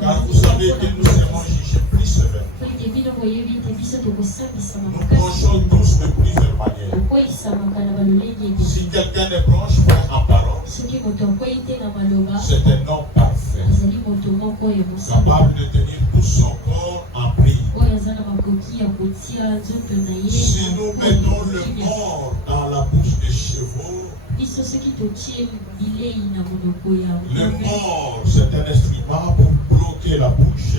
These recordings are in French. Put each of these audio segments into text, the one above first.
Car vous savez que nous serons jugés plus sévères. Nous penchons tous de plusieurs manières. Si quelqu'un ne branche pas en parole, c'est un homme parfait, capable de tenir tout son corps en prière. Si nous mettons le mort dans la bouche des chevaux, le mort, c'est un instrument pour bloquer la bouche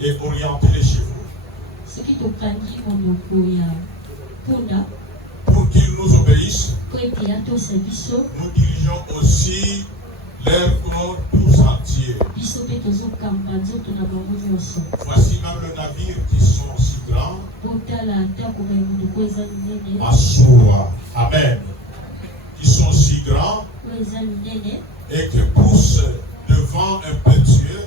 et orienter les chevaux. Pour qu'ils nous obéissent, nous dirigeons aussi leur corps tous entiers. Voici même le navire qui sont si grands. Massoua. Amen. Qui sont si grands et qui poussent devant un pétueux,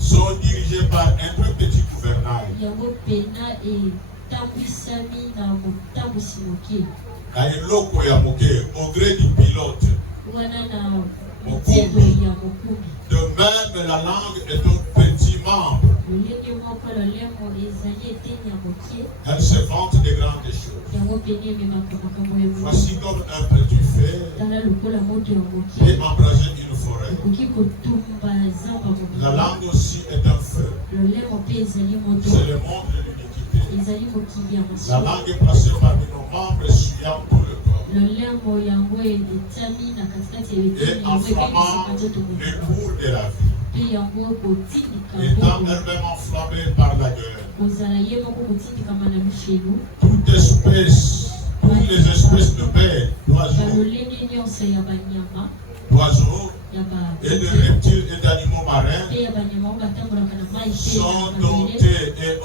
sont dirigés par un très petit gouvernail. Au gré du pilote. De même, la langue est un petit membre. Elle se vante des grandes choses. Voici comme un petit fer et embraser une forêt. La langue aussi est un feu. C'est le monde de l'iniquité. La langue est placée parmi nos membres essuyant tout le corps. Et enflammant les cours de la vie. Étant elle-même enflammée par la gueule. Toutes les espèces de bêtes, d'oiseaux et de reptiles et d'animaux marins sont domptés et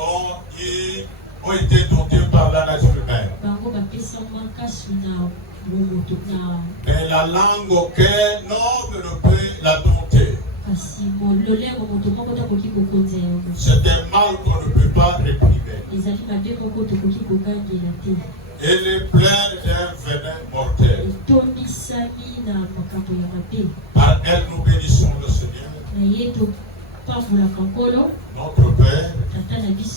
ont été domptés par la nature humaine. Mais la langue auquel l'homme ne peut la dompter. C'est un mal qu'on ne peut pas réprimer. Elle est pleine d'un venin mortel. Par elle, nous bénissons le Seigneur, notre Père,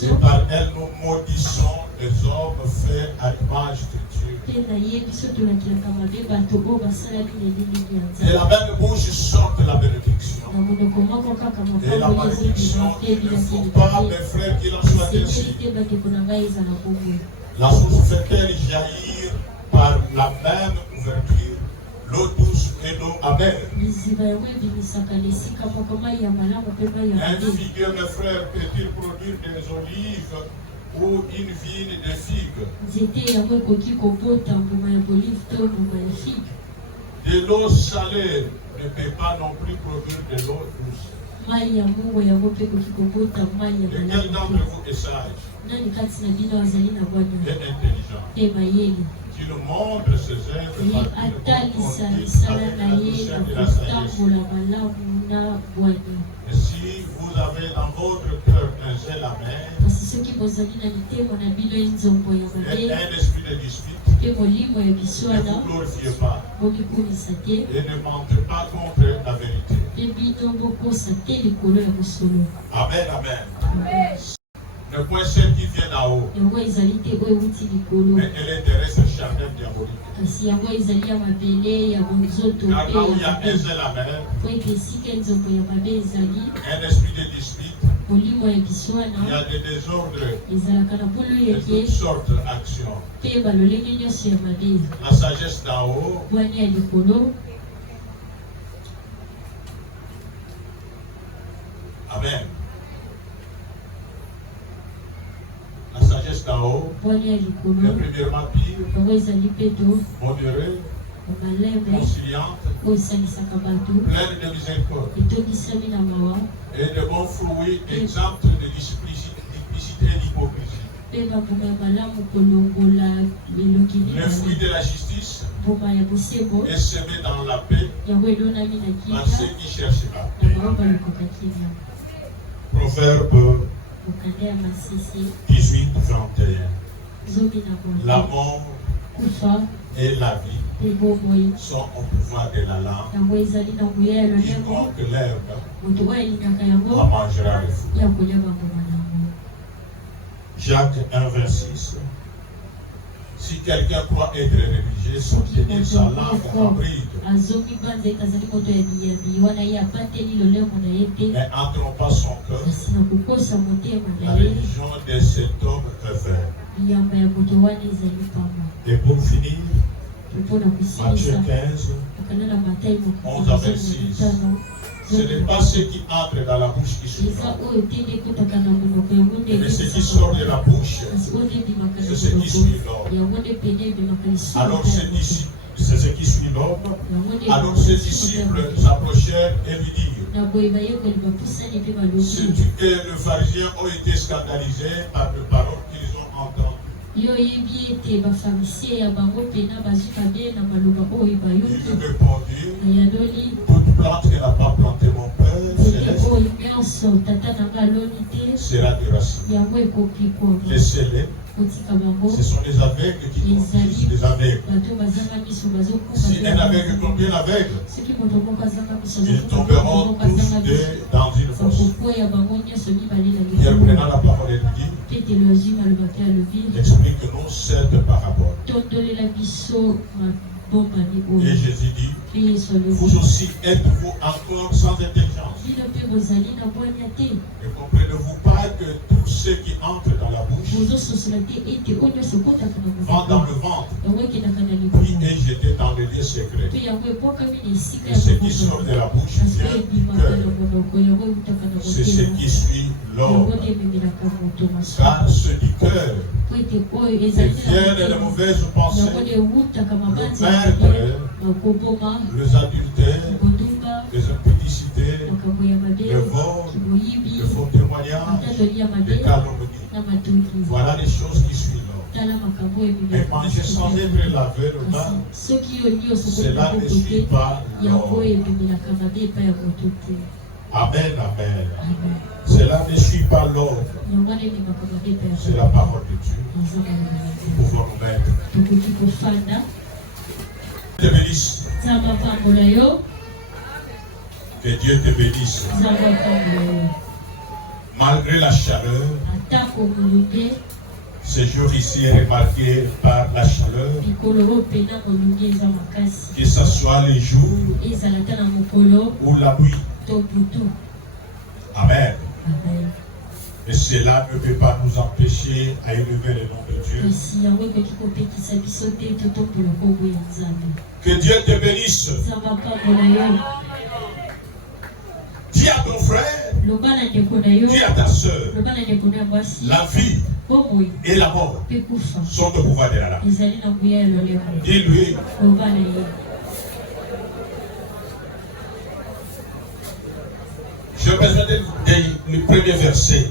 et par elle, nous maudissons les hommes faits à l'image de Dieu. Et la même bouche sort de la bénédiction. Et la malédiction, il ne faut pas, mes frères, qu'il en soit ainsi. La source fait-elle jaillir par la même ouverture l'eau douce et l'eau amère? Un figuier, mes frères, peut-il produire des olives ou une vigne de figues? De l'eau salée ne peut pas non plus produire de l'eau douce. Lequel d'entre vous est sage et intelligent, qui nous montre ses œuvres par une bonne conduite et si vous avez dans votre cœur un zèle amer et un esprit de dispute, ne vous glorifiez pas et ne mentez pas contre la vérité. Amen, amen. Ne point celle qui vient d'en haut, mais elle est terrestre, charnelle, diabolique. Car là où il y a un zèle amer, un esprit de dispute, il y a des désordres et toutes sortes d'actions. La sagesse d'en haut, amen. La sagesse d'en haut, premièrement pire, modérée, conciliante, pleine de miséricorde et de bons fruits, exempte de duplicité et d'hypocrisie. Le fruit de la justice est semé dans la paix par ceux qui cherchent la paix. Proverbe 18, 31. La mort et la vie sont au pouvoir de la langue. Quiconque l'herbe en mangera le fruit. Jacques 1, 26. Si quelqu'un croit être religieux sans tenir sa langue en bride, mais n'entrons pas son cœur, la religion de cet homme est vaine. Et pour finir, Matthieu 15, 11 à 26. Ce n'est pas ce qui entre dans la bouche qui sont mais ce qui sort de la bouche, c'est ce qui suit l'homme. Alors c'est ce qui suit l'homme. Alors ses disciples s'approchèrent et lui dirent: sais-tu que les pharisiens ont été scandalisés par les paroles qu'ils ont entendues? Il répondit: toute plante qui n'a pas planté mon Père céleste sera déracée. Laissez-les. Ce sont les aveugles qui conduisent les aveugles. Si un aveugle conduit l'aveugle, ils tomberont tous deux dans une fosse. Pierre, prenant la parole et lui dit: explique-nous cette parabole. Et Jésus dit: vous aussi êtes-vous encore sans intelligence? Ne comprenez-vous pas que tout ce qui entre dans la bouche va dans le ventre, puis est jeté dans le lieu secret? Et ce qui sort de la bouche vient du cœur. C'est ce qui suit l'homme. Car ce du cœur viennent les mauvaises pensées, le meurtre, les adultères, les impudicités, le vol, le faux témoignage, les calomnies. Voilà les choses qui suivent l'homme. Mais manger sans être lavé le mal, cela ne suit pas l'homme. Amen, amen. Cela ne suit pas l'ordre. C'est la parole de Dieu. Nous pouvons nous mettre. Te bénisse. Que Dieu te bénisse. Malgré la chaleur, ce jour ici est remarqué par la chaleur. Que ce soit les jours ou la nuit. Amen. Et cela ne peut pas nous empêcher à élever le nom de Dieu. Que Dieu te bénisse. Dis à ton frère, dis à ta soeur, la vie et la mort sont au pouvoir de la langue. Dis-lui: je vais besoin du premier verset.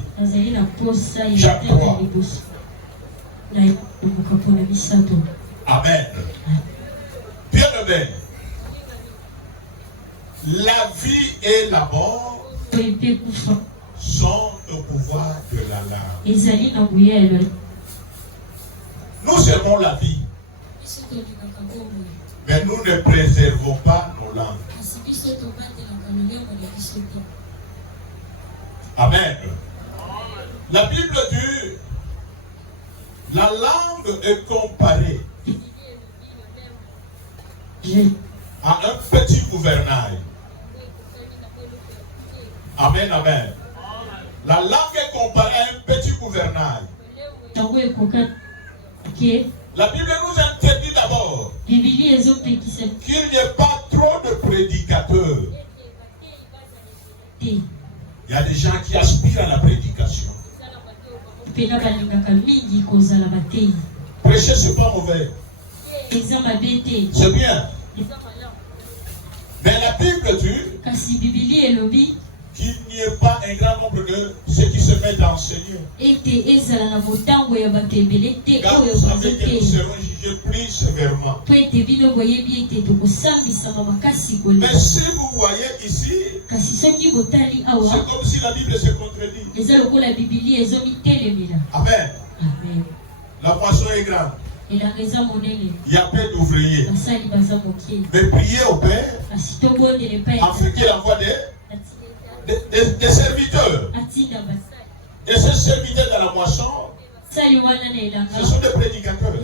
Jacques 3. Amen. Bien-aimé, la vie et la mort sont au pouvoir de la langue. Nous aimons la vie, mais nous ne préservons pas nos langues. Amen. La Bible dit: la langue est comparée à un petit gouvernail. Amen, amen. La langue est comparée à un petit gouvernail. La Bible nous interdit d'abord qu'il n'y ait pas trop de prédicateurs. Il y a des gens qui aspirent à la prédication. Prêcher, c'est pas mauvais. C'est bien. Mais la Bible dit qu'il n'y ait pas un grand nombre de ceux qui se mettent à enseigner. Car vous savez que nous serons jugés plus sévèrement. Mais si vous voyez ici, c'est comme si la Bible se contredit. Amen. La poisson est grande. Il y a peu d'ouvriers. Mais priez au Père afin qu'il envoie des serviteurs. Et ces serviteurs dans la moisson, ce sont des prédicateurs.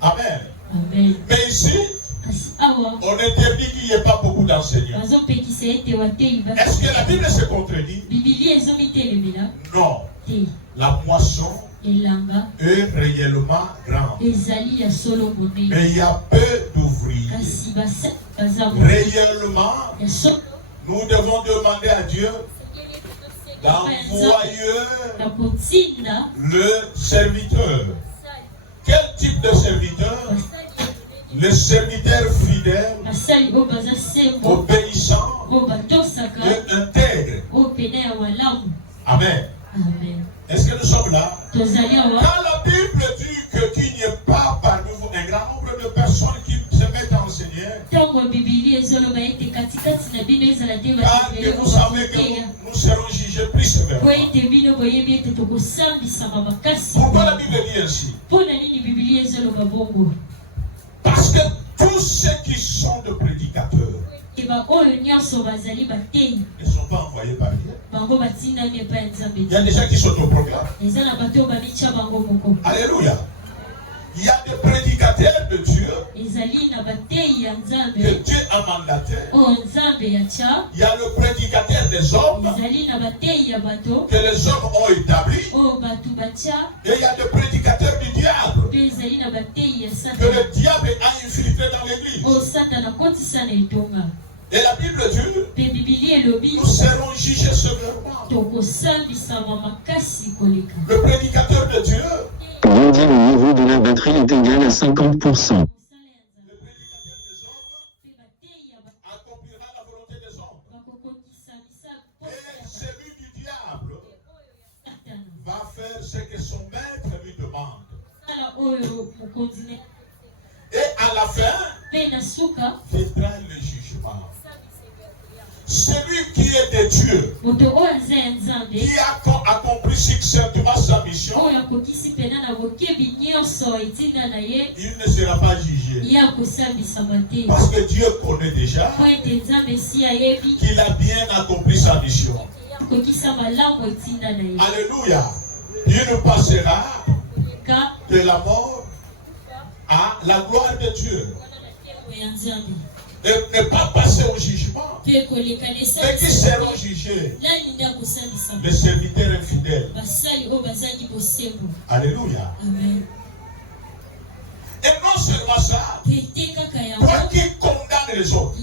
Amen. Mais ici, on interdit qu'il n'y ait pas beaucoup d'enseignants. Est-ce que la Bible se contredit? Non. La moisson est réellement grande. Mais il y a peu d'ouvriers. Réellement, nous devons demander à Dieu d'envoyer le serviteur. Quel type de serviteur? Le serviteur fidèle, obéissant et intègre. Amen. Est-ce que nous sommes là? Quand la Bible dit qu'il n'y ait pas parmi vous un grand nombre de personnes qui se mettent à enseigner, car que vous savez que nous serons jugés plus sévèrement. Pourquoi la Bible dit ainsi? Parce que tous ceux qui sont de prédicateurs ne sont pas envoyés par Dieu. Il y a des gens qui s'autoproclament. Alléluia. Il y a des prédicateurs de Dieu que Dieu a mandaté. Il y a le prédicateur des hommes que les hommes ont établi. Et il y a des prédicateurs du diable que le diable a infiltré dans l'église. Et la Bible dit, nous serons jugés sévèrement. Le prédicateur de Dieu, Pour dire le niveau de la batterie est égal à 50%. le prédicateur des hommes accomplira la volonté des hommes. Et celui du diable va faire ce que son maître lui demande. Et à la fin, viendra le jugement. Celui qui est de Dieu, qui a accompli succinctement sa mission, il ne sera pas jugé. Parce que Dieu connaît déjà qu'il a bien accompli sa mission. Alléluia. Dieu ne passera de la mort à la gloire de Dieu. Ne pas passer au jugement. Mais qui seront jugés? Les serviteurs infidèles. Alléluia. Amen. Et non seulement ça, toi qui condamnes les autres.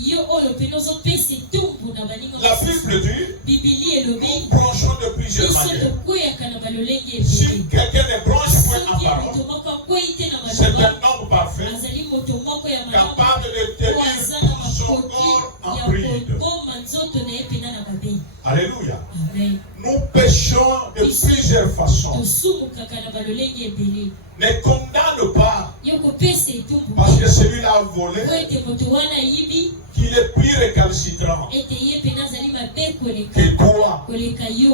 La Bible dit, nous branchons de plusieurs manières. Si quelqu'un ne branche point en parole, c'est un homme parfait, capable de tenir tout son corps en bride. Alléluia. Amen. Nous péchons de plusieurs façons. Ne condamne pas parce que celui-là a volé, qu'il est plus récalcitrant que toi.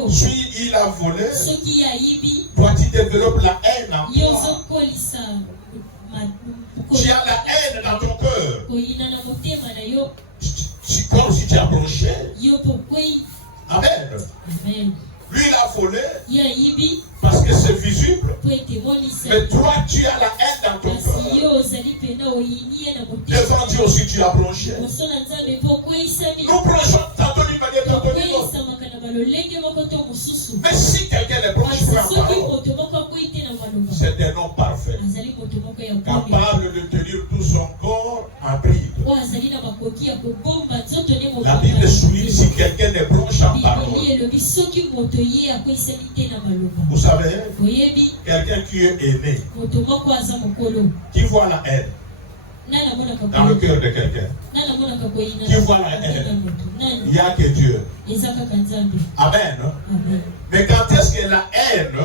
Si il a volé, toi tu développes la haine en toi. Tu as la haine dans ton cœur. C'est comme si tu as bronché. Amen. Lui il a volé parce que c'est visible. Mais toi tu as la haine dans ton cœur. Devant Dieu aussi tu as bronché. Nous bronchons tantôt d'une manière, tantôt d'une autre. Mais si quelqu'un ne bronche pas en parole, c'est un homme parfait, capable de tenir tout son corps en bride. La Bible souligne si quelqu'un ne bronche en parole. Vous savez, quelqu'un qui est aimé, qui voit la haine dans le cœur de quelqu'un, qui voit la haine, il n'y a que Dieu. Amen. Mais quand est-ce que la haine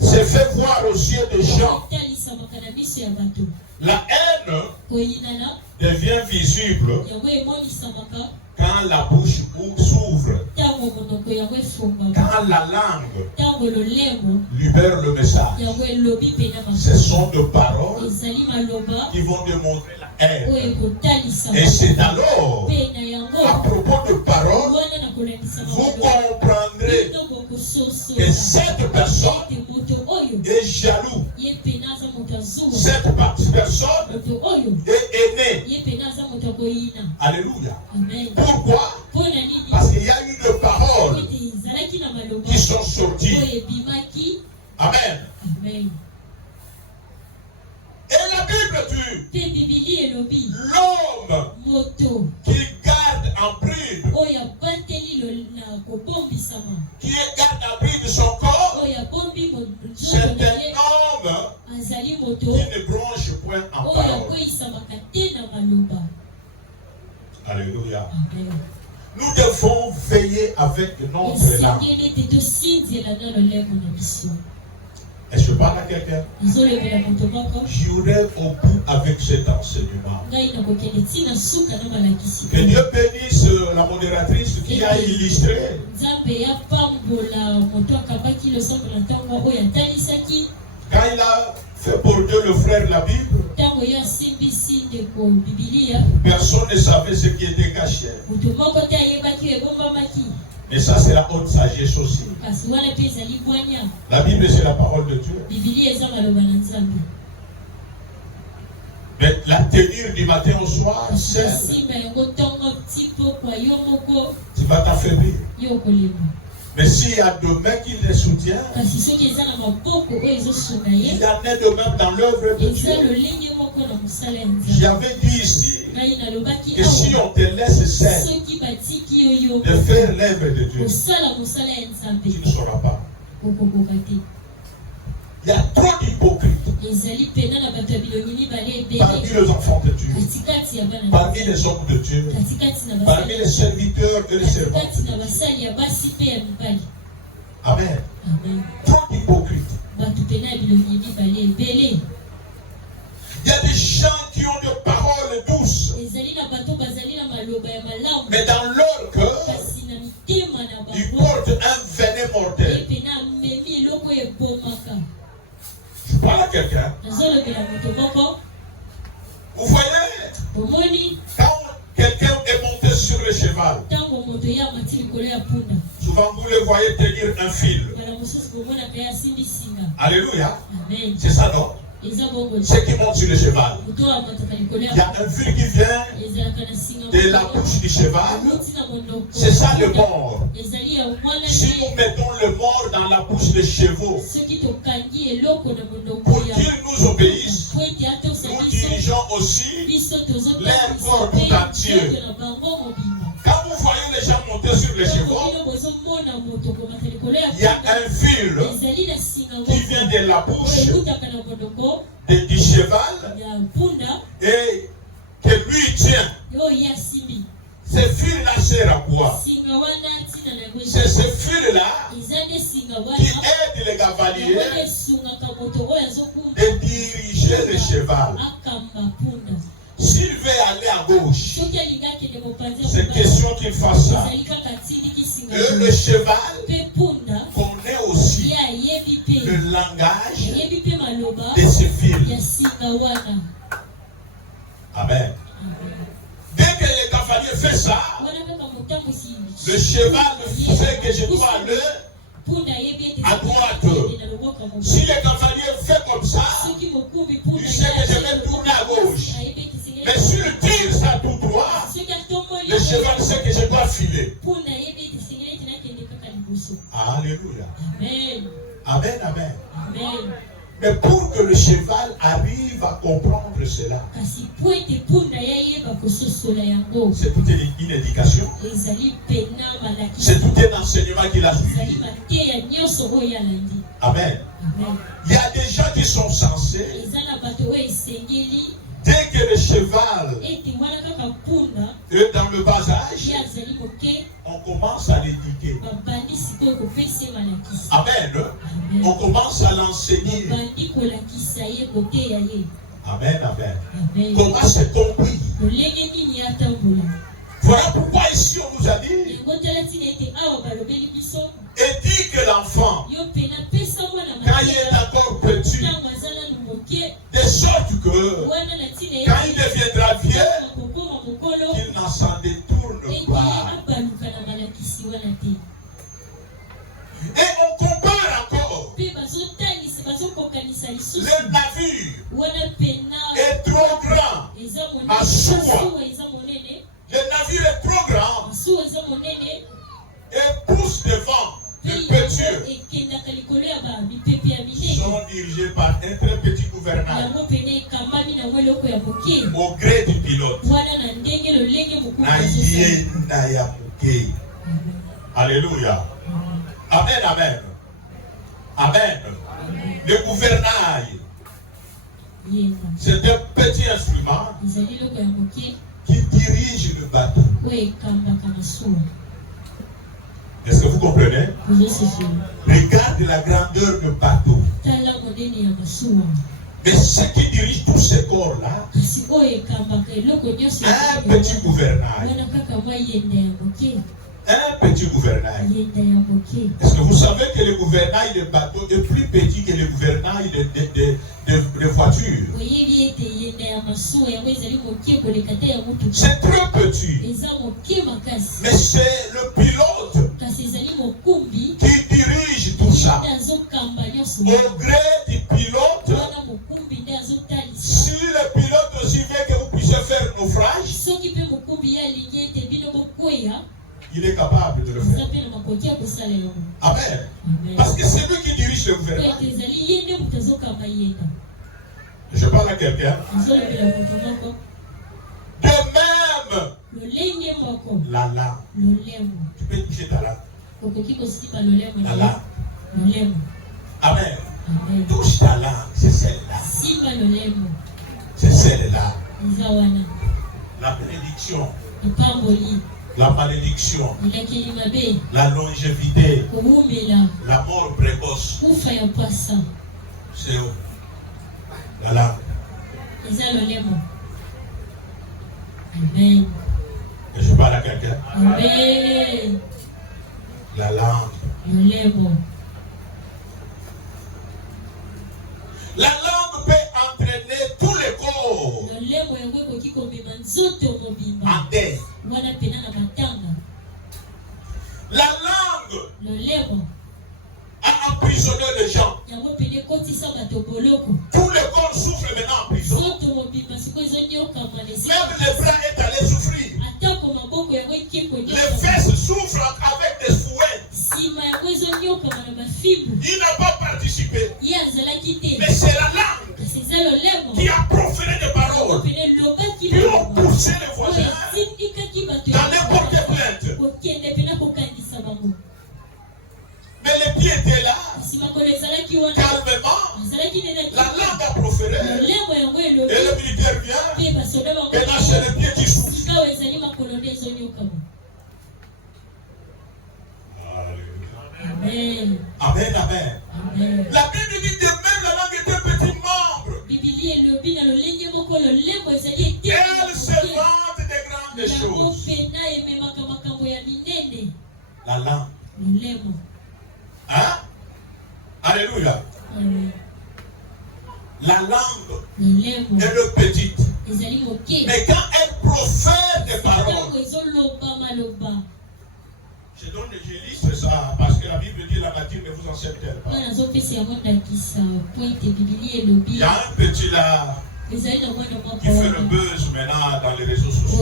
se fait voir aux yeux des gens? La haine devient visible quand la bouche s'ouvre. Quand la langue libère le message, ce sont de paroles qui vont démontrer la haine. Et c'est alors, à propos de paroles, vous comprendrez que cette personne est jaloux. Cette personne est aimée. Alléluia. Pourquoi? Parce qu'il y a eu des paroles qui sont sorties. Amen. Et la Bible dit, l'homme qui garde en bride, qui garde en bride son corps, c'est un homme qui ne bronche point en parole. Alléluia. Nous devons veiller avec notre langue. Est-ce que je parle à quelqu'un? J'irai au bout avec cet enseignement. Que Dieu bénisse la modératrice qui a illustré. Quand il a fait pour Dieu le frère la Bible, personne ne savait ce qui était caché. Mais ça, c'est la haute sagesse aussi. La Bible, c'est la parole de Dieu. Mais la tenir du matin au soir, c'est... Tu vas t'affaiblir. Mais s'il y a deux mains qui les soutiennent, il y en a de même dans l'œuvre de Dieu. J'avais dit ici que si on te laisse seul de faire l'œuvre de Dieu, tu ne sauras pas. Il y a trop d'hypocrites parmi les enfants de Dieu, parmi les hommes de Dieu, parmi les serviteurs et les servantes de Dieu. Amen. Trop d'hypocrites. Il y a des gens qui ont des paroles douces, mais dans leur cœur, ils portent un venin mortel. Je parle à quelqu'un. Vous voyez, quand quelqu'un est monté sur le cheval, souvent vous le voyez tenir un fil. Alléluia. C'est ça, non? Ceux qui montent sur le cheval, il y a un fil qui vient de la bouche du cheval. C'est ça le mort. Si nous mettons le mort dans la bouche des chevaux pour qu'ils nous obéissent, nous dirigeons aussi leur corps tout entier. Quand vous voyez les gens monter sur les chevaux, il y a un fil qui vient de la bouche du cheval et que lui tient. Ce fil-là sert à quoi? C'est ce fil-là qui aide les cavaliers de diriger le cheval. S'il veut aller à gauche, c'est question qu'il fasse ça. Et le cheval connaît aussi le langage de ce fil. Amen. Dès que le cavalier fait ça, le cheval sait que je dois aller à droite. Si le cavalier fait comme ça, il sait que je vais tourner à gauche. Mais s'il tire ça tout droit, le cheval sait que je dois filer. Alléluia. Amen, amen. Mais pour que le cheval arrive à comprendre cela, c'est toute une éducation. C'est tout un enseignement qu'il a suivi. Amen. Il y a des gens qui sont censés, dès que le cheval est dans le bas âge, on commence à l'éduquer. Amen. On commence à l'enseigner. Amen, amen. Comment c'est compris? Voilà pourquoi ici on nous a dit Masuwa. Le navire est trop grand et pousse devant l'impétueux. Sont dirigés par un très petit gouvernail au gré du pilote. Alléluia. Amen, amen. Amen. Le gouvernail, c'est un petit instrument qui dirige le bateau. Est-ce que vous comprenez? Regarde la grandeur du bateau. Mais ce qui dirige tous ces corps-là, un petit gouvernail. Un petit gouvernail. Est-ce que vous savez que le gouvernail de bateau est plus petit que le gouvernail de voiture? C'est très petit. Mais c'est le pilote qui dirige tout ça. Au gré du pilote, si le pilote aussi veut que vous puissiez faire naufrage, il est capable de le faire. Amen. Parce que c'est lui qui dirige le gouvernement. Je parle à quelqu'un. De même, la langue. Tu peux toucher ta langue. La langue. Amen. Touche ta langue. C'est celle-là. C'est celle-là. La bénédiction. La malédiction, la longévité, la mort précoce, c'est la langue. Amen. Et je parle à quelqu'un. Amen. La langue. La langue peut entraîner tous les corps en terre. La langue a emprisonné les gens. Tous les corps souffrent maintenant en prison. Même les bras est allé souffrir. Les fesses souffrent avec des fouets. Il n'a pas participé. Mais c'est la langue qui a proféré des paroles qui ont poussé les voisins dans n'importe quelle plainte. Mais les pieds étaient là. Calmement. La langue a proféré. Et le militaire vient. Et là, c'est les pieds qui souffrent. Amen. Amen, amen. La Bible dit que même la langue est un petit membre. Elle se vante des grandes choses. La langue. Hein? Alléluia. La langue est le petite. Mais quand elle profère des paroles, je lis ça parce que la Bible dit la nature ne vous enseigne-t-elle pas. Il y a un petit là qui fait le buzz maintenant dans les réseaux sociaux.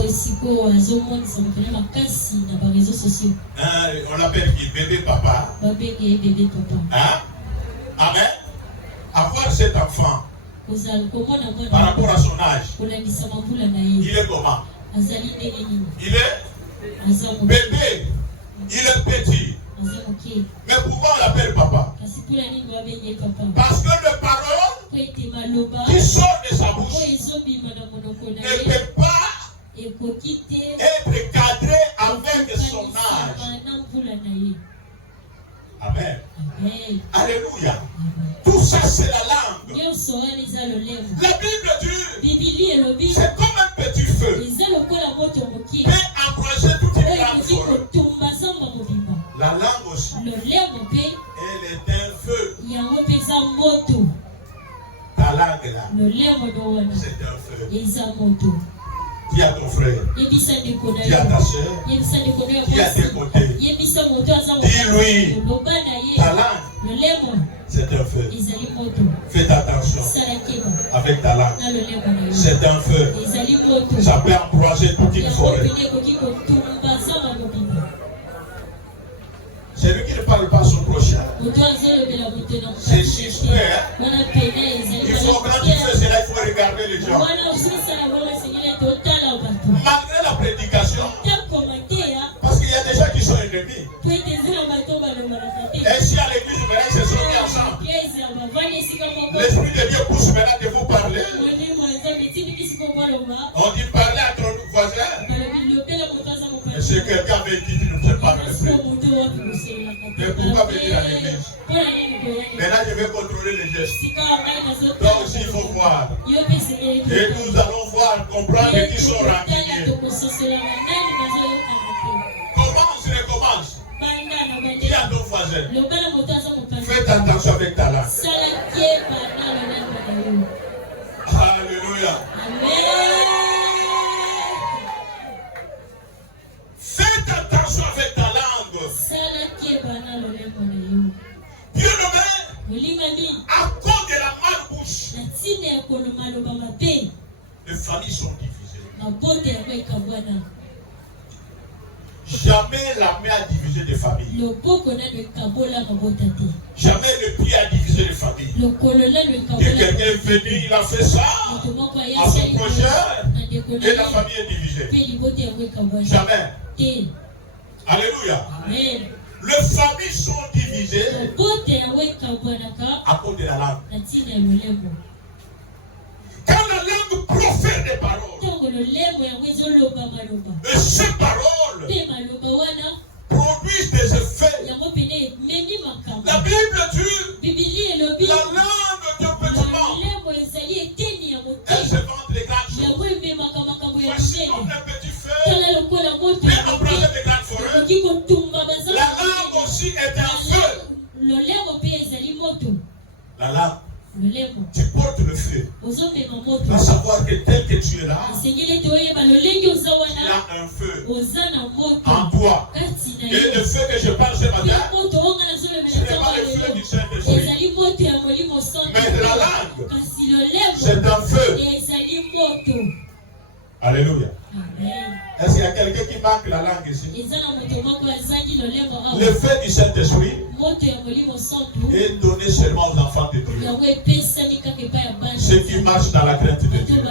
On l'appelle qui? Bébé papa. Hein? Amen. Avoir cet enfant par rapport à son âge, il est comment? Il est bébé. Il est petit. Mais pourquoi on l'appelle papa? Parce que les paroles qui sortent de sa bouche ne peuvent pas être cadrées avec son âge. Amen. Alléluia. Tout ça, c'est la langue. La Bible dit, c'est comme un petit feu. Peut embraser toute une grande forêt. La langue aussi, elle est un feu. Ta langue là, c'est un feu. Dis à ton frère, dis à ta soeur, dis à tes côtés, dis-lui, ta langue, c'est un feu. Fais attention avec ta langue. C'est un feu. Ça peut embrasser toute une forêt. Celui qui ne parle pas son prochain, c'est suspect. Il faut, quand tu fais cela, il faut regarder les gens. Malgré la prédication, parce qu'il y a des gens qui sont ennemis. Et si à l'église, maintenant, ils se sont mis ensemble, l'Esprit de Dieu pousse maintenant de vous parler. On dit parler à ton voisin. Et c'est quelqu'un avec qui tu ne sais pas l'Esprit. Mais pourquoi venir à l'église? Maintenant, je vais contrôler les gestes. Toi aussi, il faut voir. Et nous allons voir, comprendre qui sont renseignés. Recommence. Dis à ton voisin. Faites attention avec ta langue. Alléluia. Faites attention avec ta langue. Bien-aimé, à cause de la malbouche, les familles sont divisées. Jamais la main a divisé des familles. Jamais le pied a divisé les familles. Que quelqu'un est venu, il a fait ça à son prochain et la famille est divisée. Jamais. Alléluia. Amen. Les familles sont divisées à cause de la langue. Quand la langue profère des paroles, et ces paroles produisent des effets. La Bible dit la langue de bâtiment, elle se vante les grandes choses. Voici comme un petit feu, mais embrasé des grandes forêts. La langue aussi est un feu. La langue. Tu portes le feu. Tu vas savoir que tel que tu es là, il a un feu en toi. Et le feu que je parle ce matin, ce n'est pas le feu du Saint-Esprit, mais de la langue. C'est un feu. Alléluia. Est-ce qu'il y a quelqu'un qui manque la langue ici? Le feu du Saint-Esprit est donné seulement aux enfants de Dieu, ceux qui marchent dans la crainte de Dieu.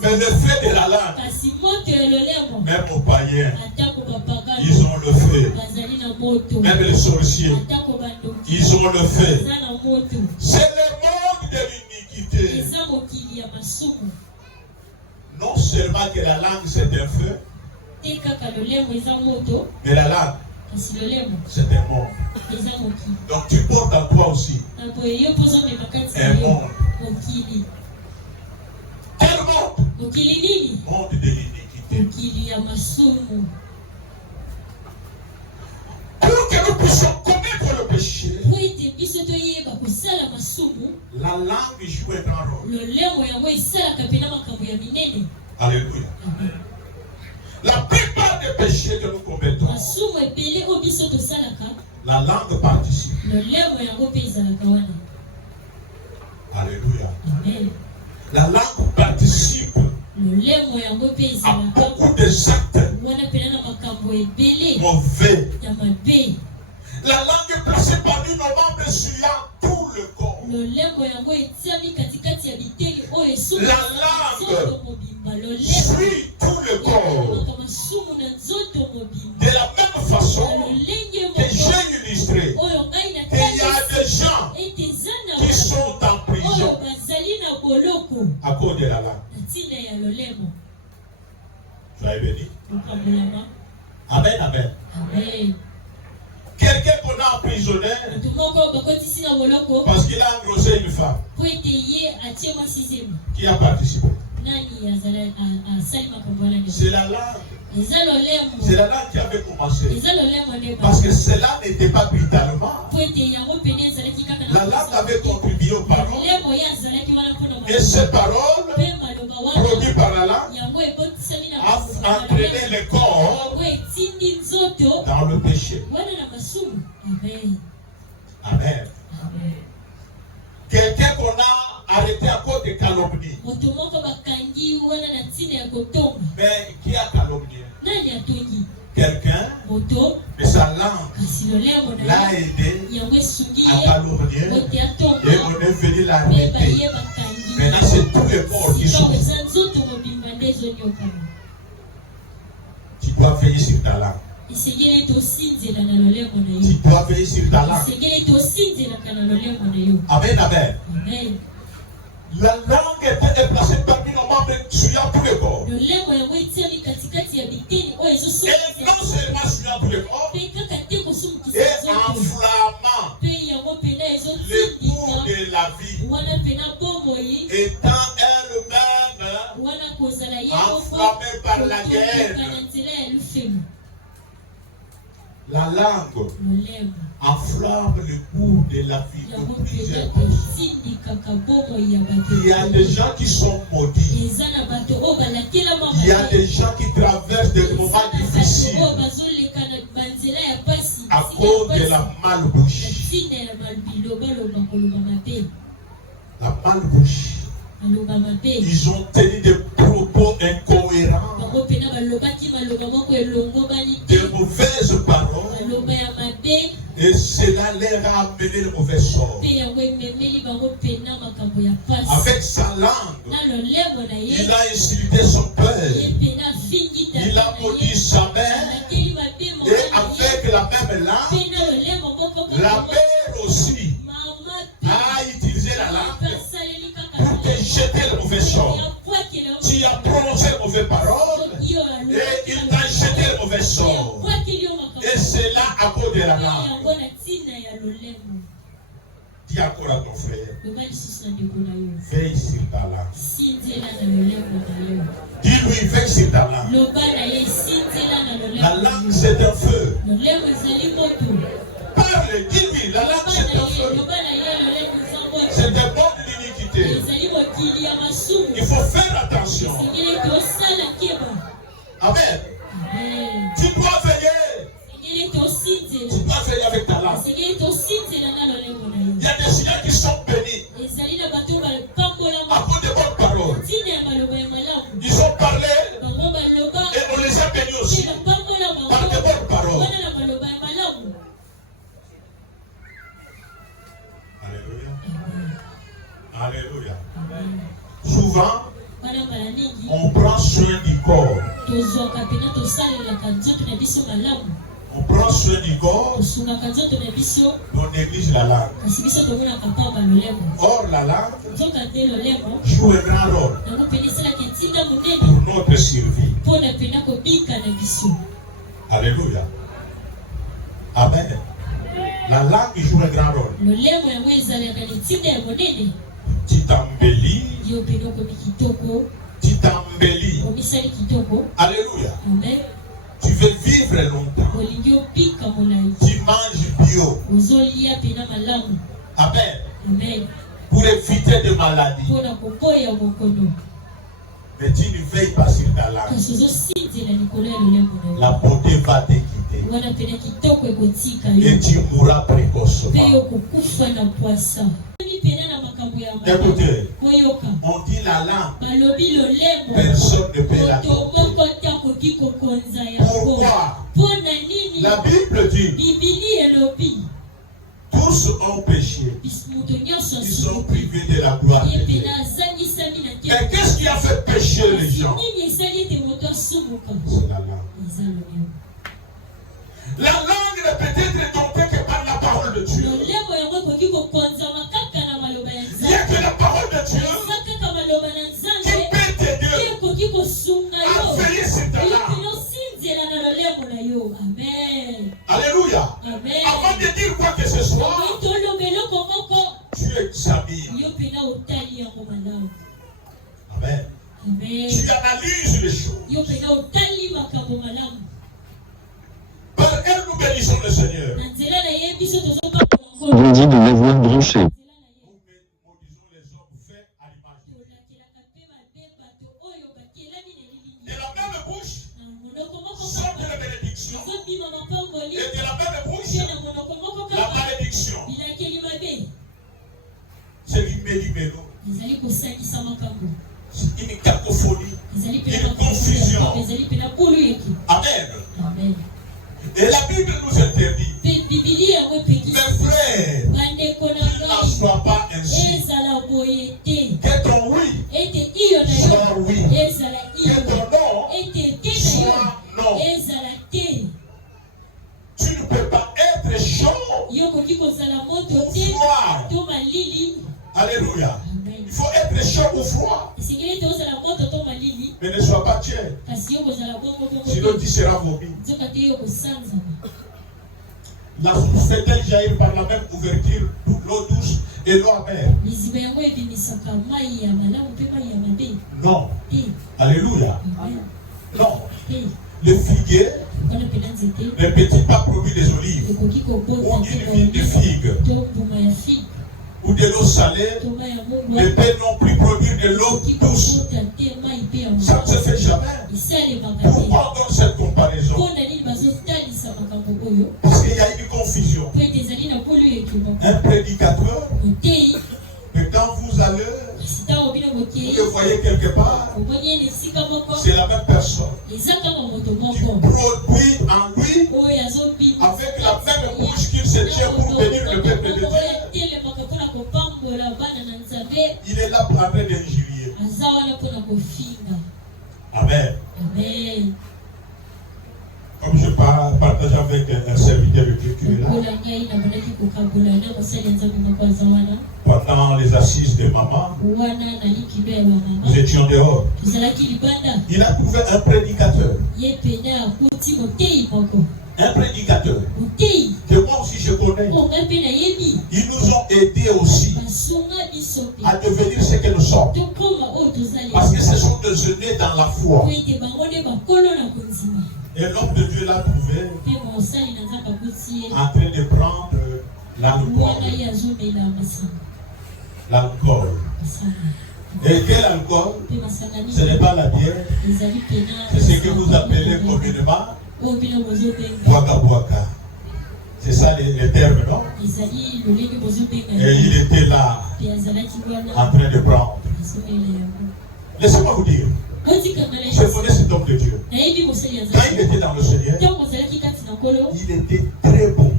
Mais le feu de la langue, même aux païens, ils ont le feu. Même les sorciers, ils ont le feu. C'est le monde de l'iniquité. Non seulement que la langue c'est un feu, mais la langue c'est un monde. Donc tu portes en toi aussi un monde. Quel monde? Monde de l'iniquité. Pour que nous puissions connaître le péché, la langue joue un grand rôle. Alléluia. La plupart des péchés que nous commettons, la langue participe. Alléluia. La langue participe à beaucoup des actes mauvais. La langue est placée parmi nos membres sur tout le corps. La langue suit tout le corps. De la même façon que j'ai illustré qu'il y a des gens qui sont en prison à cause de la langue. Soyez bénis. Amen, amen. Quelqu'un qu'on a emprisonné parce qu'il a engrossé une femme. Qui a participé? C'est la langue. C'est la langue qui avait commencé. Parce que cela n'était pas brutalement. La langue avait contribué aux paroles. Et ces paroles, produites par la langue, a entraîné le corps dans le péché. Amen. Quelqu'un qu'on a arrêté à cause de calomnie. Mais qui a calomnié? Quelqu'un, mais sa langue l'a aidé à calomnier et on est venu l'arrêter. Maintenant, c'est tous les morts qui sont. Tu dois veiller sur ta langue. Tu dois veiller sur ta langue. Amen, amen. La langue est placée parmi nos membres souillant tous les corps. Et non seulement souillant tous les corps, et enflammant les cours de la vie, étant elle-même enflammée par la guerre. La langue enflamme le cours de la vie de plusieurs personnes. Il y a des gens qui sont maudits. Il y a des gens qui traversent des moments difficiles à cause de la malbouche. La malbouche. Ils ont tenu des propos incohérents, de mauvaises paroles, et cela leur a amené le mauvais sort. Avec sa langue, il a insulté son père, il a maudit sa mère, et avec la même langue, la mère aussi a utilisé la langue pour te jeter le mauvais sort. Tu as prononcé les mauvaises paroles et il t'a jeté le mauvais sort. Et c'est là à cause de la langue. Dis encore à ton frère, veille sur ta langue. Dis-lui, veille sur ta langue. La langue c'est un feu. Parle, dis-lui, la langue c'est un feu. C'est des bonnes d'iniquité. Il faut faire attention. Amen. Tu dois veiller. Tu dois veiller avec ta langue. Il y a des gens qui sont bénis à cause de bonnes paroles. Ils ont parlé et on les a bénis aussi par de bonnes paroles. Alléluia. Alléluia. Souvent, on prend soin du corps. On prend soin du corps. On néglige la langue. Or, la langue joue un grand rôle pour notre survie. Alléluia. Amen. La langue joue un grand rôle. Tu t'embellis. Tu t'embellis. Alléluia. Tu veux vivre longtemps. Tu manges bio. Amen. Pour éviter des maladies. Mais tu ne veilles pas sur ta langue. La beauté va te quitter. Et tu mourras précocement. Écoutez, on dit la langue, personne ne peut la dompter. Pourquoi? La Bible dit, tous ont péché. Ils sont privés de la gloire de Dieu. Mais qu'est-ce qui a fait pécher les gens? C'est la langue. La langue ne peut être domptée que par la parole de Dieu. Il n'y a que la parole de Dieu qui peut t'aider à veiller sur ta langue. Alléluia. Avant de dire quoi que ce soit, tu examines. Amen. Tu analyses les choses. Par elle, nous bénissons le Seigneur. On dit de l'avoir branché. Nous maudisons les hommes faits à l'image de Dieu. De la même bouche sort de la bénédiction. Et de la même bouche, la malédiction. C'est l'immélimelo. C'est une cacophonie. Et la Bible nous interdit. Mes frères, qu'il n'en soit pas ainsi. Que ton oui soit oui. Que ton non soit non. Tu ne peux pas être chaud ou froid. Alléluia. Il faut être chaud ou froid. Mais ne sois pas tiède. Sinon tu seras vomi. La source fait-elle jaillir par la même ouverture l'eau douce et l'eau amère? Non. Alléluia. Non. Le figuier ne peut-il pas produire des olives ou une vigne de figues ou de l'eau salée ne peut non plus produire de l'eau douce. Ça ne se fait jamais. Pourquoi on donne cette comparaison? Parce qu'il y a une confusion. Un prédicateur, mais quand vous allez, vous le voyez quelque part, c'est la même personne qui produit en lui avec la même bouche qu'il se tient pour bénir le peuple de Dieu. Il est là pour train d'injurier. Amen. Amen. Comme je partage avec un serviteur de Dieu qui est là, pendant les assises de maman, nous étions dehors. Il a trouvé un prédicateur. Un prédicateur que moi aussi je connais. Ils nous ont aidés aussi à devenir ce que nous sommes. Parce que ce sont des aînés dans la foi. Et l'homme de Dieu l'a trouvé en train de prendre l'alcool. L'alcool. Et quel alcool? Ce n'est pas la bière. C'est ce que vous appelez communément Boaka Boaka. C'est ça les termes, non? Et il était là en train de prendre. Laissez-moi vous dire. Je connais cet homme de Dieu. Quand il était dans le Seigneur, il était très beau.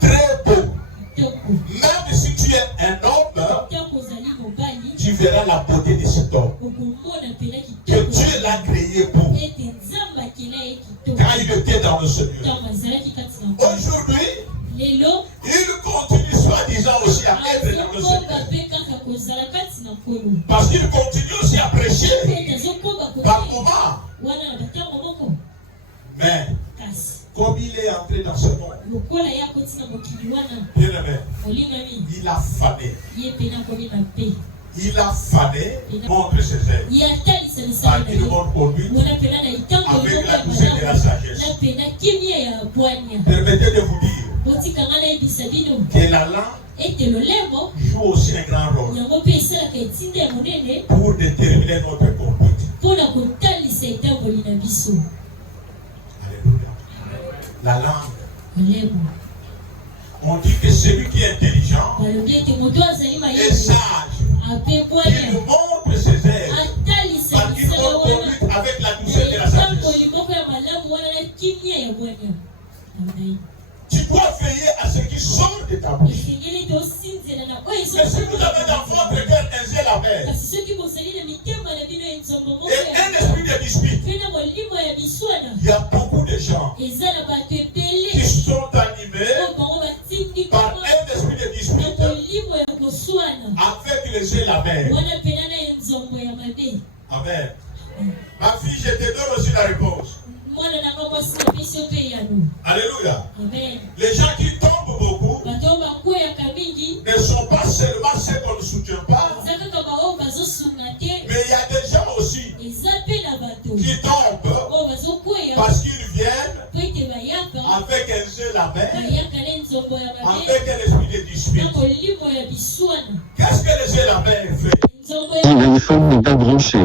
Très beau. Même si tu es un homme, tu verras la beauté de cet homme. Que Dieu l'a créé beau. Quand il était dans le Seigneur. Aujourd'hui, il continue soi-disant aussi à être dans le Seigneur. Parce qu'il continue aussi à prêcher par moment. Mais comme il est entré dans ce monde, bien aimé, il a fané. Il a fané, montré ses ailes. Par une bonne conduite, avec la douceur de la sagesse. Permettez de vous dire que la langue joue aussi un grand rôle pour déterminer notre conduite. Alléluia. La langue. On dit que celui qui est intelligent et sage, il nous montre ses ailes par une bonne conduite avec la douceur de la sagesse. Tu dois veiller à ce qui sort de ta bouche. Mais si vous avez dans votre cœur un zèle amer et un esprit de dispute, il y a beaucoup de gens qui sont animés par un esprit de dispute avec le zèle amer. Amen. Ma fille, je te donne aussi la réponse. Alléluia. Les gens qui tombent beaucoup ne sont pas seulement ceux qu'on ne soutient pas, mais il y a des gens aussi qui tombent parce qu'ils viennent avec un jeu amer, avec un esprit de dispute. Qu'est-ce que le jeu amer fait? L'iPhone n'est pas branché.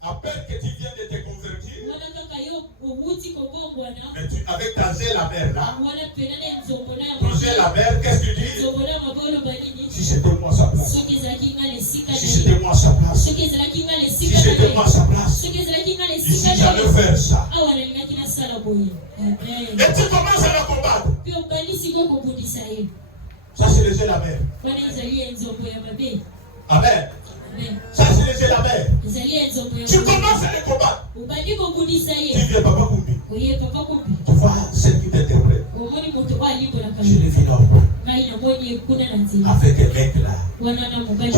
À peine que tu viens de te convertir, mais avec ta zèle amère là, ton zèle amère, qu'est-ce que tu dis? Si c'était moi, ça pourrait. Ça, c'est les la mer. Amen. Ça, c'est les la mer. Tu commences à les combattre. Tu viens, Papa Koumbi. Tu vois celle qui t'interprète. Je l'ai vu là. Avec un mec là. Tu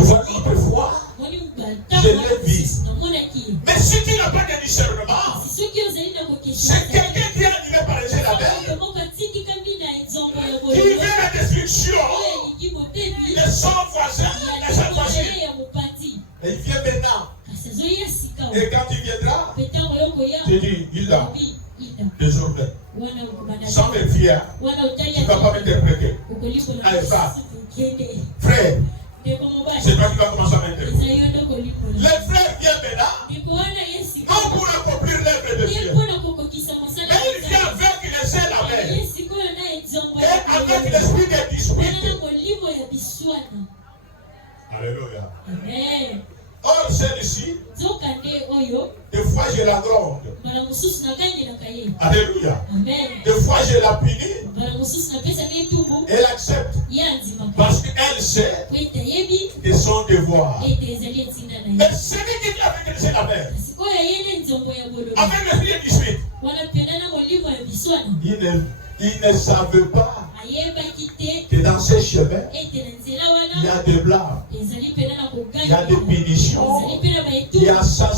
vois, l'autre fois, je l'ai vu. Mais si tu n'as pas de discernement, c'est quelqu'un qui est animé par les la mer. Qui vient la destruction de son voisin et sa voisine. Et il vient maintenant. Et quand il viendra, tu dis, il a désormais. Sans me fier, tu ne vas pas m'interpréter. Allez, va. Frère, c'est toi qui vas commencer à m'interpréter. Les frères viennent maintenant, non pour accomplir l'œuvre de Dieu. Mais il vient avec les ailes à main. Et avec l'esprit de dispute. Alléluia. Amen. Or, celle-ci, des fois je la gronde. Alléluia. Amen. Des fois je la punis. Elle accepte. Parce qu'elle sait de son devoir. Mais celui qui est avec elle, la mère. Avec le fils de dispute. Il ne savait pas que dans ces chemins, il y a des blâmes, il y a des punitions, il y a ça.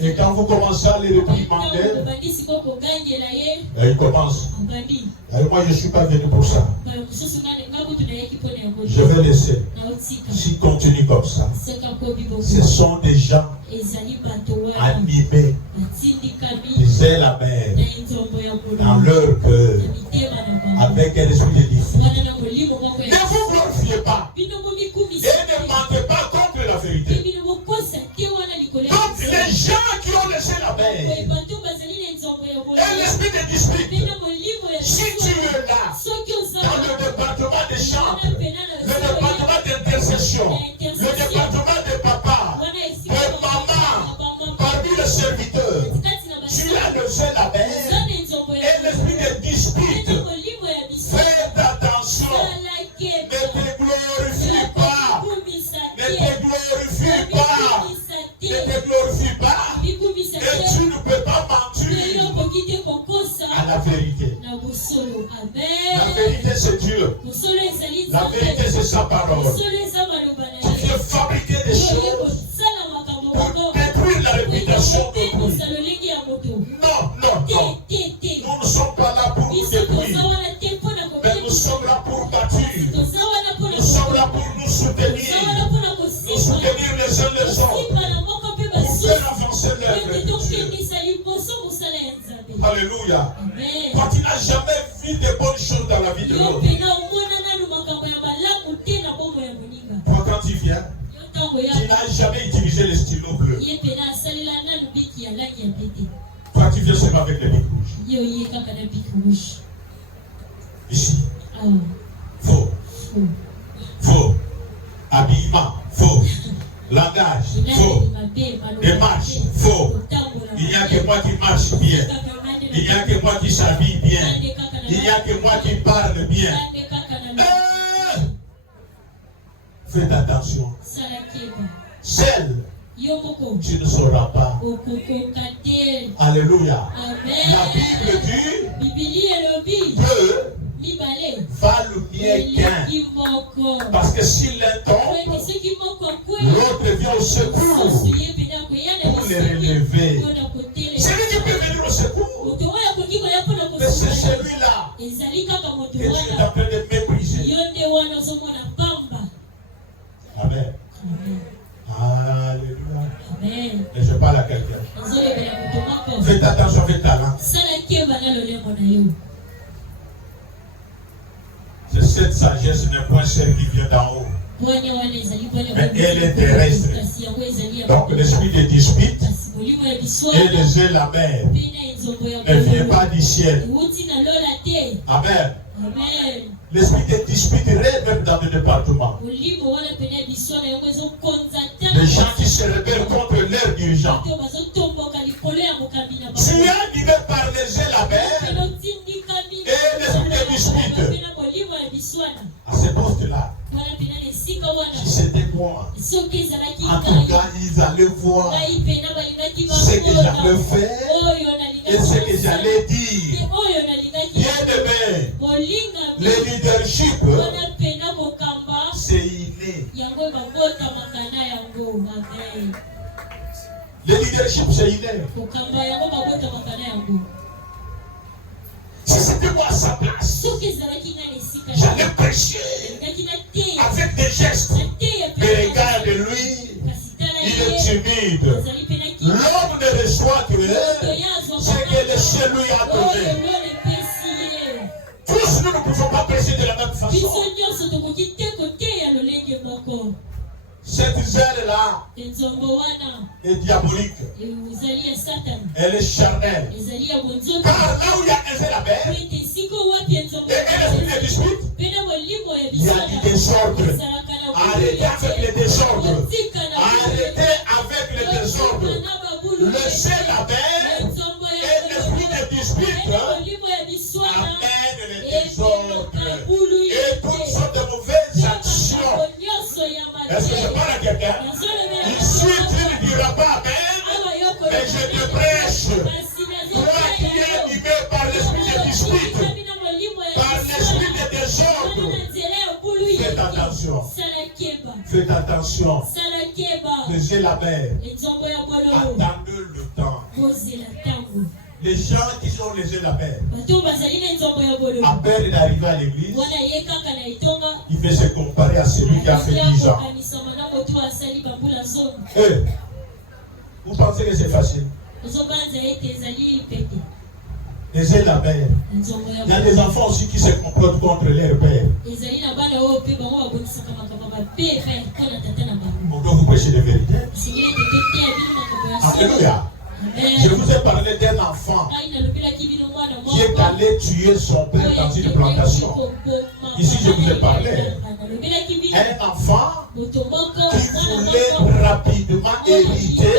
Et quand vous commencez à les réprimander, il commence. Et moi, je ne suis pas venu pour ça. Je vais laisser. S'il continue comme ça, ce sont des gens animés, disaient la mère, dans leur cœur, avec un esprit de dispute. Ne vous glorifiez pas et ne mentez pas contre la vérité. Donc les gens qui ont laissé la mer et l'esprit de dispute, si tu es là, dans le département des chambres, le département d'intercession, le département de papa, de maman, parmi les serviteurs, tu as laissé la mer et l'esprit de dispute. Faites attention, ne te glorifie pas, ne te glorifie pas, ne te glorifie pas, et tu ne peux pas mentir à la vérité. La vérité c'est Dieu, la vérité c'est sa parole. Tu viens fabriquer des choses pour détruire la réputation d'autrui. Non, nous ne sommes pas là pour nous détruire, mais nous sommes là pour bâtir, nous sommes là pour nous soutenir les uns les autres, pour faire avancer l'œuvre de Dieu. Alléluia. Quand tu n'as jamais vu de bonnes choses dans la vie de l'autre, toi quand tu viens, tu n'as jamais utilisé le stylo bleu. Toi tu viens seulement avec les bics rouges. Ici. Faux. Habillement. Faux. Langage. Faux. Démarche. Faux. Il n'y a que moi qui marche bien. Il n'y a que moi qui s'habille bien. Il n'y a que moi qui parle bien. Faites attention. Celle, tu ne sauras pas. Alléluia. La Bible dit deux valent mieux qu'un. Parce que s'il est tombe, l'autre vient au secours pour les relever. C'est lui qui peut venir au secours. Mais c'est celui-là que tu es en train de mépriser. Amen. Alléluia. Amen. Et je parle à quelqu'un. Faites attention à vos talents. C'est cette sagesse n'est point celle qui vient d'en haut, mais elle est terrestre. Donc l'esprit de dispute et les ailes la mer ne vient pas du ciel. Amen. L'esprit de dispute règne même dans le département. Les gens qui se rebellent contre leurs dirigeants. Tu es animé par les ailes la mer et l'esprit de dispute. à ce poste-là, si c'était moi, en tout cas, ils allaient voir ce que j'allais faire et ce que j'allais dire. Bien aimé, le leadership, c'est inné. Le leadership, c'est inné. Si c'était moi à sa place, j'allais prêcher avec des gestes. Mais regarde-lui, il est timide. L'homme ne reçoit que ce que le ciel lui a donné. Tous nous ne pouvons pas prêcher de la même façon. Cette zèle-là est diabolique. Elle est charnelle. Car là où il y a un zèle à faire, et un esprit de dispute, il y a du désordre. Arrêtez avec les désordres. Arrêtez avec les désordres. Le zèle à faire et l'esprit de dispute amène les désordres et toutes sortes de mauvaises actions. Est-ce que je parle à quelqu'un? Ici, tu ne diras pas Amen, mais je te prêche. Toi qui es animé par l'esprit de dispute, par l'esprit de désordre, faites attention. Faites attention. Faisez la mer. Attendez le temps. Les gens qui ont les yeux la mer, à peine d'arriver à l'église, il fait se comparer à celui qui a fait 10 ans. Vous pensez que c'est facile? Les yeux la mer. Il y a des enfants aussi qui se complotent contre leur père. Donc vous prêchez des vérités. Alléluia. Je vous ai parlé d'un enfant qui est allé tuer son père dans une plantation. Ici, je vous ai parlé. Un enfant qui voulait rapidement hériter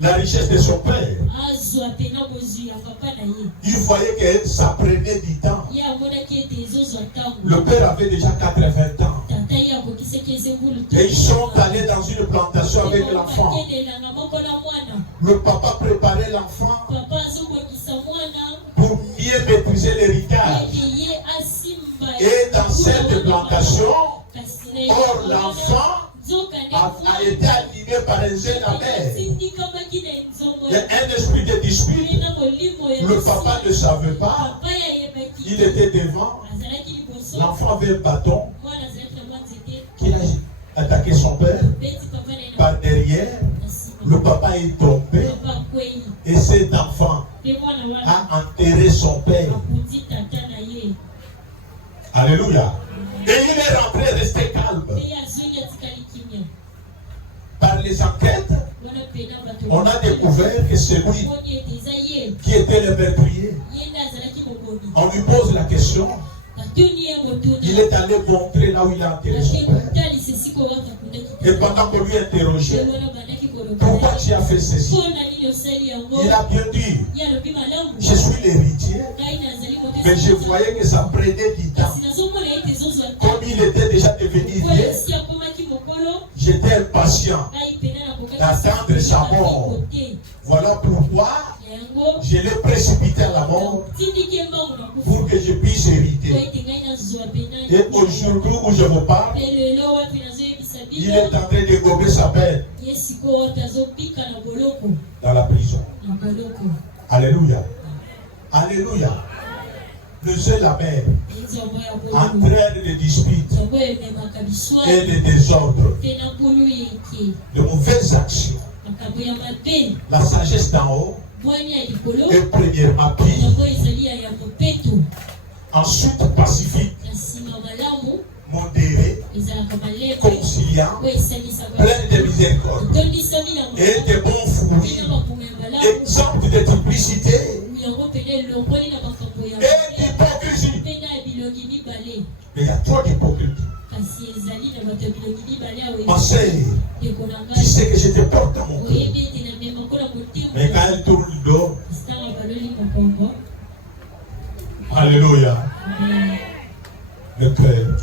la richesse de son père. Il voyait que ça prenait du temps. Le père avait déjà 80 ans. Et ils sont allés dans une plantation avec l'enfant. Le papa préparait l'enfant pour mieux maîtriser l'héritage. Et dans cette plantation, or l'enfant a été animé par un jeune amer. Il y a un esprit de dispute. Le papa ne savait pas. Il était devant. L'enfant avait un bâton qui a attaqué son père par derrière. Le papa est tombé et cet enfant a enterré son père. Alléluia. Et il est rentré, resté calme. Par les enquêtes, on a découvert que celui qui était le meurtrier, on lui pose la question. Il est allé montrer là où il a enterré son père. Et pendant qu'on lui interrogeait, pourquoi tu as fait ceci? Il a bien dit, je suis l'héritier, mais je voyais que ça prenait du temps. Comme il était déjà devenu vieux, j'étais impatient d'attendre sa mort. Voilà pourquoi je l'ai précipité à la mort pour que je puisse hériter. Et aujourd'hui où je vous parle, il est en train de gober sa peine dans la prison. Alléluia. Alléluia. Le seul la mer entraîne des disputes et des désordres, de mauvaises actions. La sagesse d'en haut est premièrement pire. Ensuite pacifique, modéré, conciliant, plein de miséricorde et de bons fruits, exemple de duplicité et d'hypocrisie. Mais il y a trop d'hypocrisie. Ma sœur, tu sais que je te porte à mon cœur. Mais quand elle tourne le dos, Alléluia. Amen. Le cœur.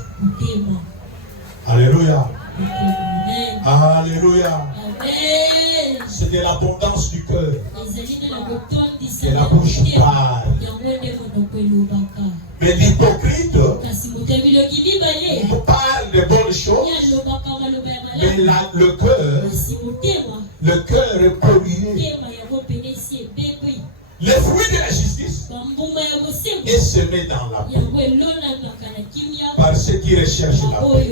Alléluia. Amen. Alléluia. Amen. C'est de l'abondance du cœur. Et la bouche parle. Mais l'hypocrite nous parle de bonnes choses. Mais le cœur est pollué. Le fruit de la justice est semé dans la paix. Par ceux qui recherchent la paix.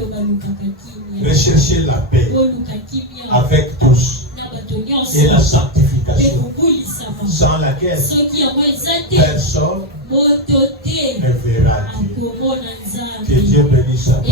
Recherchez la paix avec tous. Et la sanctification, sans laquelle personne ne verra Dieu. Que Dieu bénisse sa parole.